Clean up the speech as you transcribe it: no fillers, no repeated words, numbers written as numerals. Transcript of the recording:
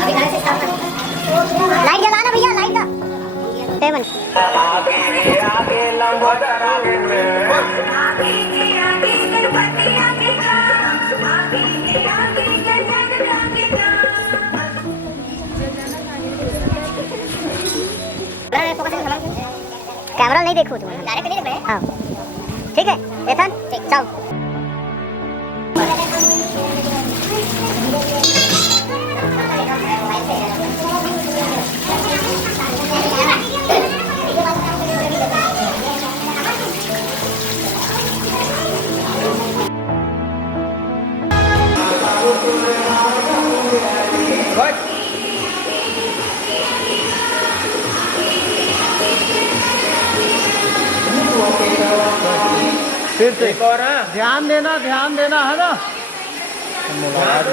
लाइट जलाना भैया, लाइट का 7 कैमरा नहीं देखो तुम, डायरेक्ट नहीं देख रहे। हाँ ठीक है एथन, ठीक चल। फिर से एक और है, ध्यान देना है ना। मुलाकात